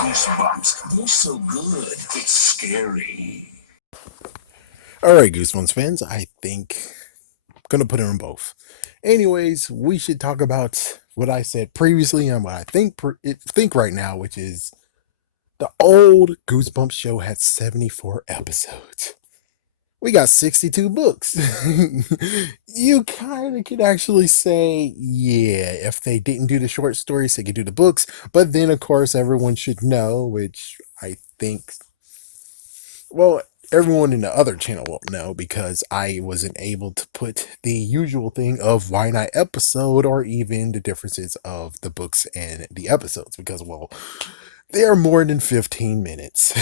Goosebumps. They're so good, it's scary. Alright, Goosebumps fans, I think I'm gonna put it on both. Anyways, we should talk about what I said previously and what I think right now, which is the old Goosebumps show had 74 episodes. We got 62 books. You kind of could actually say, yeah, if they didn't do the short stories, they could do the books. But then, of course, everyone should know, which I think, well, everyone in the other channel won't know because I wasn't able to put the usual thing of why not episode or even the differences of the books and the episodes because, well, they are more than 15 minutes.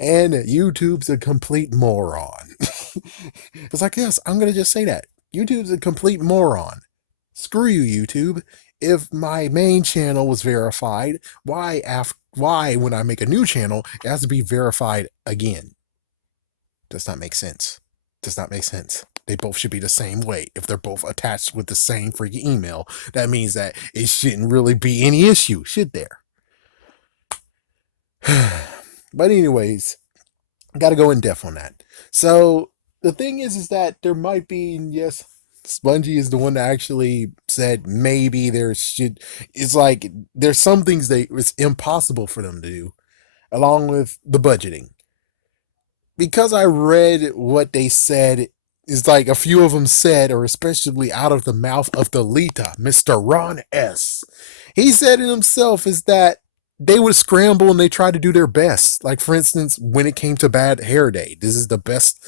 And YouTube's a complete moron. It's like, yes, I'm going to just say that. YouTube's a complete moron. Screw you, YouTube. If my main channel was verified, why when I make a new channel, it has to be verified again? Does not make sense. Does not make sense. They both should be the same way. If they're both attached with the same freaking email, that means that it shouldn't really be any issue, should there? But anyways, gotta go in depth on that. So the thing is that there might be, yes, Spongy is the one that actually said maybe there should. It's like there's some things that it's impossible for them to do, along with the budgeting. Because I read what they said, is like a few of them said, or especially out of the mouth of the Lita, Mr. Ron S. He said it himself is that they would scramble and they try to do their best. Like, for instance, when it came to Bad Hair Day, this is the best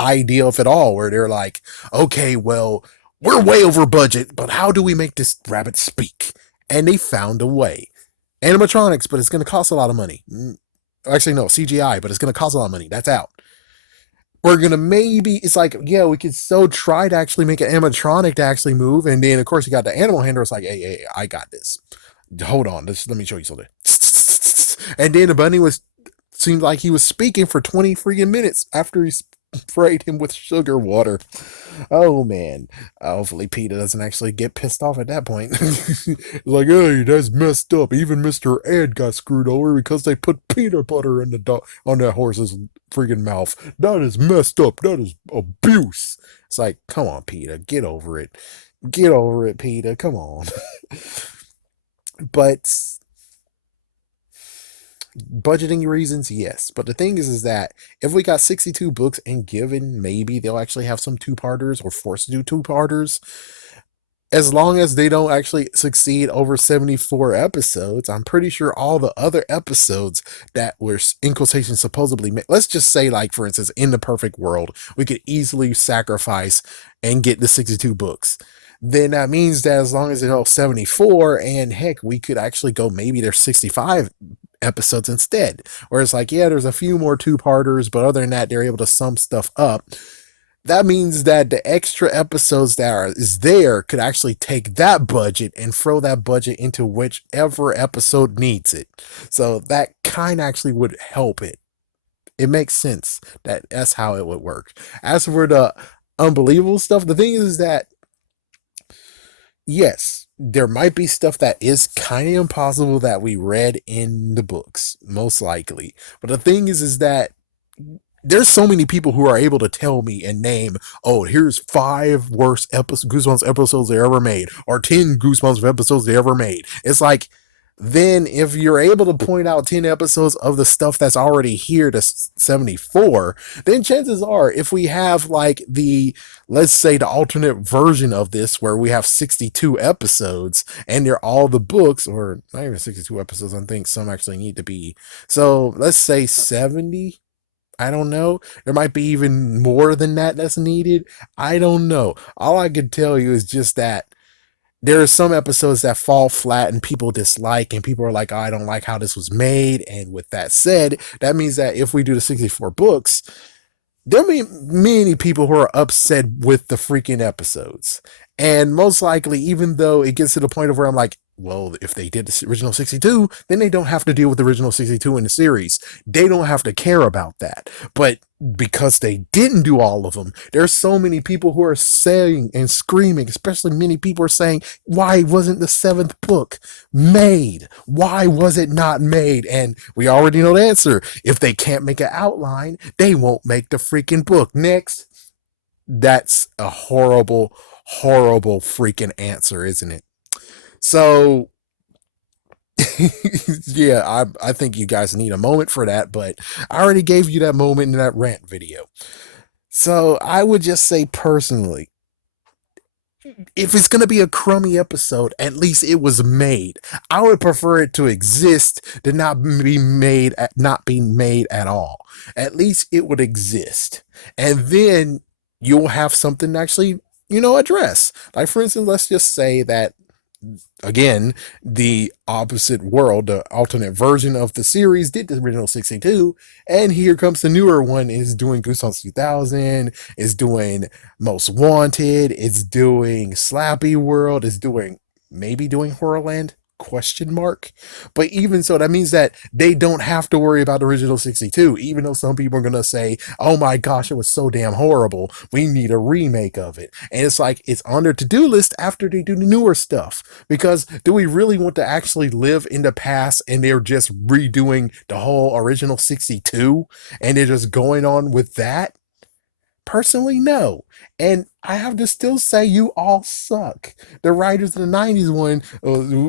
idea of it all, where they're like, okay, well, we're way over budget, but how do we make this rabbit speak? And they found a way. Animatronics, but it's going to cost a lot of money. Actually, no, CGI, but it's going to cost a lot of money. That's out. We're going to maybe, it's like, yeah, we could so try to actually make an animatronic to actually move. And then, of course, you got the animal handler. It's like, hey, I got this. Hold on. Let me show you something. And then the bunny seemed like he was speaking for 20 freaking minutes after he sprayed him with sugar water. Oh man. Hopefully Peter doesn't actually get pissed off at that point. Like, hey, that's messed up. Even Mr. Ed got screwed over because they put peanut butter in on that horse's freaking mouth. That is messed up. That is abuse. It's like, come on, Peter, get over it. Get over it, Peter. Come on. But budgeting reasons, yes. But the thing is that if we got 62 books and given maybe they'll actually have some two-parters or forced to do two-parters, as long as they don't actually succeed over 74 episodes, I'm pretty sure all the other episodes that were in quotation supposedly made, let's just say, like, for instance, in the perfect world, we could easily sacrifice and get the 62 books. Then that means that as long as it's all 74, and heck, we could actually go maybe there's 65 episodes instead. Where it's like, yeah, there's a few more two-parters, but other than that, they're able to sum stuff up. That means that the extra episodes is there could actually take that budget and throw that budget into whichever episode needs it. So that kind of actually would help it. It makes sense that that's how it would work. As for the unbelievable stuff, the thing is that yes, there might be stuff that is kind of impossible that we read in the books, most likely. But the thing is that there's so many people who are able to tell me and name, oh, here's 5 worst Goosebumps episodes they ever made, or 10 Goosebumps episodes they ever made. It's like, then if you're able to point out 10 episodes of the stuff that's already here to 74, then chances are, if we have like let's say the alternate version of this where we have 62 episodes and they're all the books, or not even 62 episodes, I think some actually need to be, so let's say 70. I don't know. There might be even more than that that's needed. I don't know. All I can tell you is just that there are some episodes that fall flat and people dislike, and people are like, oh, I don't like how this was made. And with that said, that means that if we do the 64 books, there'll be many people who are upset with the freaking episodes. And most likely, even though it gets to the point of where I'm like, well, if they did the original 62, then they don't have to deal with the original 62 in the series. They don't have to care about that. But because they didn't do all of them, there's so many people who are saying and screaming, especially many people are saying, why wasn't the seventh book made? Why was it not made? And we already know the answer. If they can't make an outline, they won't make the freaking book. Next. That's a horrible, horrible freaking answer, isn't it? So yeah, I think you guys need a moment for that, but I already gave you that moment in that rant video. So I would just say personally, if it's gonna be a crummy episode, at least it was made. I would prefer it to exist than not be made at all. At least it would exist, and then you'll have something to actually address. Like for instance, let's just say that again, the opposite world, the alternate version of the series did the original 62, and here comes the newer one is doing Goosebumps 2000, is doing Most Wanted, it's doing Slappy World, is doing maybe doing Horrorland, question mark. But even so, that means that they don't have to worry about the original 62, even though some people are going to say, oh my gosh, it was so damn horrible, we need a remake of it. And it's like it's on their to-do list after they do the newer stuff, because do we really want to actually live in the past and they're just redoing the whole original 62 and they're just going on with that? Personally, no. And I have to still say, you all suck. The writers of the 90s one,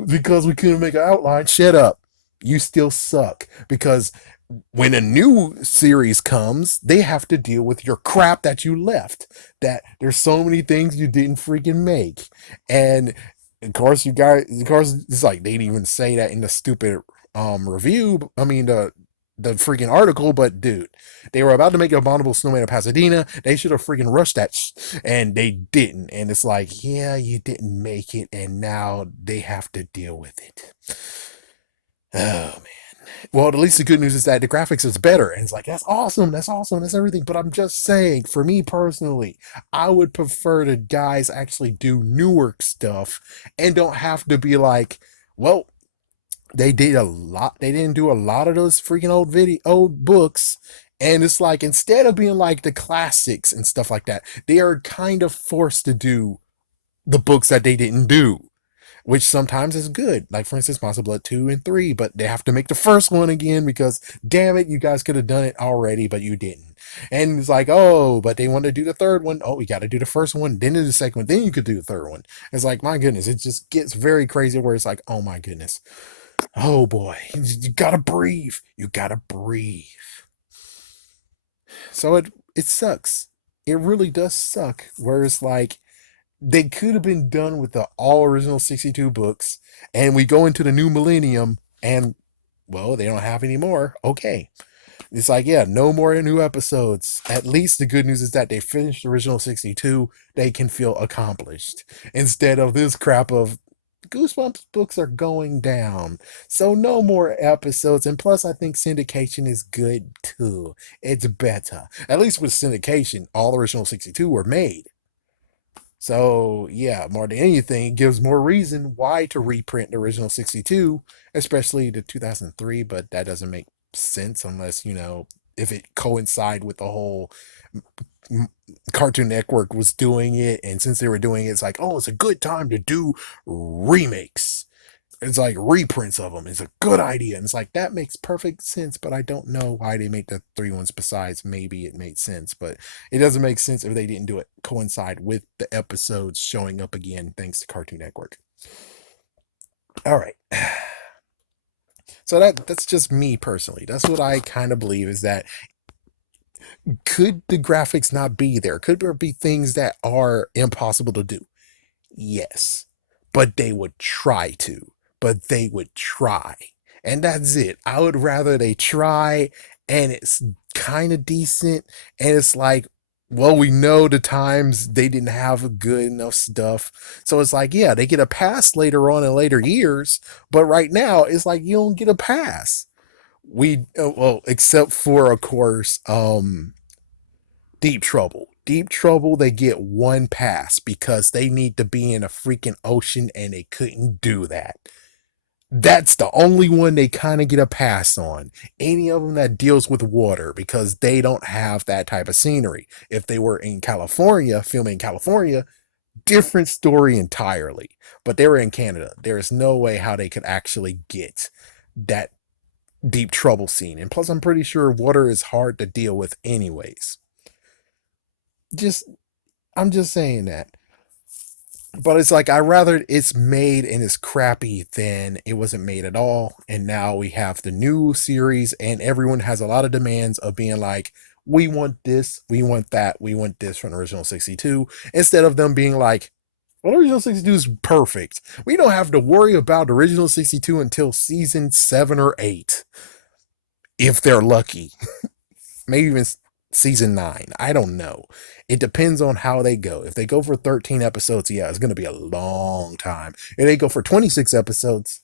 because we couldn't make an outline, shut up. You still suck. Because when a new series comes, they have to deal with your crap that you left. That there's so many things you didn't freaking make. And of course, it's like they didn't even say that in the stupid review. I mean, the freaking article, but dude, they were about to make an abominable snowman in Pasadena. They should have freaking rushed that, and they didn't. And it's like, yeah, you didn't make it, and now they have to deal with it. Oh man. Well, at least the good news is that the graphics is better, and it's like that's awesome, that's awesome, that's everything. But I'm just saying, for me personally, I would prefer the guys actually do newer stuff and don't have to be like, well, they did a lot. They didn't do a lot of those freaking old books. And it's like instead of being like the classics and stuff like that, they are kind of forced to do the books that they didn't do, which sometimes is good. Like for instance, Monster Blood 2 and 3, but they have to make the first one again because damn it, you guys could have done it already, but you didn't. And it's like, oh, but they want to do the third one. Oh, we got to do the first one, then do the second one, then you could do the third one. It's like, my goodness, it just gets very crazy where it's like, oh my goodness. Oh boy, you gotta breathe. You gotta breathe. So it sucks. It really does suck. Whereas like they could have been done with the all original 62 books, and we go into the new millennium, and well, they don't have any more. Okay. It's like, yeah, no more new episodes. At least the good news is that they finished the original 62. They can feel accomplished instead of this crap of Goosebumps books are going down. So no more episodes. And plus, I think syndication is good too. It's better. At least with syndication, all the original 62 were made. So yeah, more than anything, it gives more reason why to reprint the original 62, especially the 2003, but that doesn't make sense unless, if it coincide with the whole Cartoon Network was doing it, and since they were doing it, it's like, oh, it's a good time to do remakes. It's like reprints of them. It's a good idea, and it's like that makes perfect sense. But I don't know why they made the three ones. Besides, maybe it made sense, but it doesn't make sense if they didn't do it coincide with the episodes showing up again, thanks to Cartoon Network. All right. So that's just me personally. That's what I kind of believe is that could the graphics not be there? Could there be things that are impossible to do? Yes. But they would try to. But they would try. And that's it. I would rather they try and it's kind of decent. And it's like, well, we know the times they didn't have good enough stuff. So it's like, yeah, they get a pass later on in later years. But right now, it's like you don't get a pass. Well, except for, of course, Deep Trouble. Deep Trouble, they get one pass because they need to be in a freaking ocean and they couldn't do that. That's the only one they kind of get a pass on. Any of them that deals with water because they don't have that type of scenery. If they were in California, filming in California, different story entirely. But they were in Canada. There is no way how they could actually get that deep trouble scene. And plus, I'm pretty sure water is hard to deal with, anyways. Just, I'm just saying that. But it's like I rather it's made and it's crappy than it wasn't made at all. And now we have the new series, and everyone has a lot of demands of being like, we want this, we want that, we want this from the original 62, instead of them being like, well, original 62 is perfect. We don't have to worry about original 62 until season 7 or 8, if they're lucky. Maybe even season 9. I don't know. It depends on how they go. If they go for 13 episodes, yeah, it's going to be a long time. If they go for 26 episodes,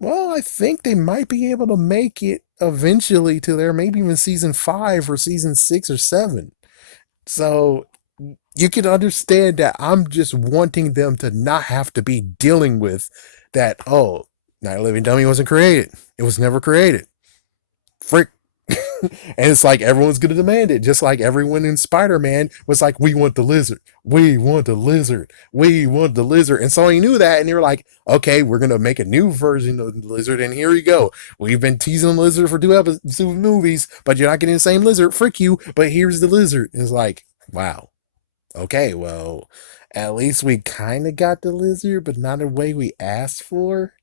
well, I think they might be able to make it eventually to there, maybe even season 5 or season 6 or 7. So you can understand that I'm just wanting them to not have to be dealing with that. Oh, Night of Living Dummy wasn't created. It was never created. Frick. And it's like everyone's going to demand it, just like everyone in Spider-Man was like, we want the lizard, we want the lizard, we want the lizard. And so he knew that, and they were like, okay, we're going to make a new version of the lizard, and here you go. We've been teasing the lizard for 2 movies, but you're not getting the same lizard. Frick you, but here's the lizard. And it's like, wow, okay, well, at least we kind of got the lizard, but not the way we asked for.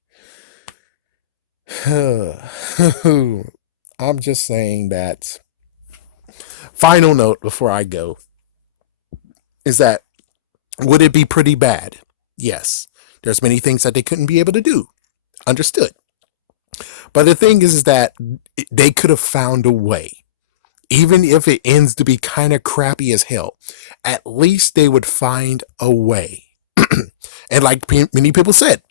I'm just saying that. Final note before I go is that, would it be pretty bad? Yes. There's many things that they couldn't be able to do. Understood. But the thing is that they could have found a way. Even if it ends to be kind of crappy as hell, at least they would find a way. And like many people said,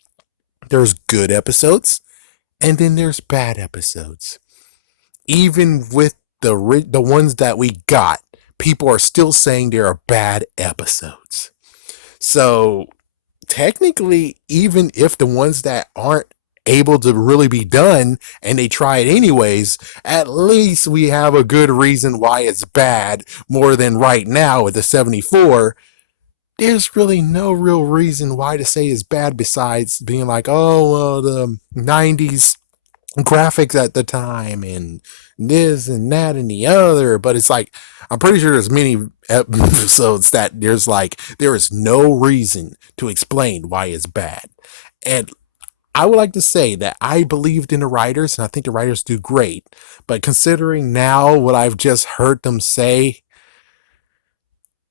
there's good episodes and then there's bad episodes. Even with the ones that we got, people are still saying there are bad episodes. So technically, even if the ones that aren't able to really be done and they try it anyways, at least we have a good reason why it's bad, more than right now with the 74. There's really no real reason why to say it's bad besides being like, oh, well, the 90s graphics at the time and this and that and the other. But it's like, I'm pretty sure there's many episodes that there's like, there is no reason to explain why it's bad. And I would like to say that I believed in the writers, and I think the writers do great. But considering now what I've just heard them say,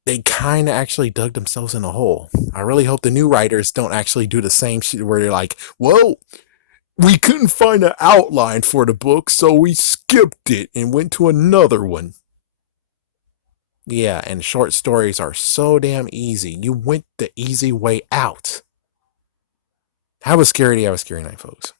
they kind of actually dug themselves in a hole. I really hope the new writers don't actually do the same shit where they're like, whoa, we couldn't find an outline for the book, so we skipped it and went to another one. Yeah, and short stories are so damn easy. You went the easy way out. Have a scary day, have a scary night, folks.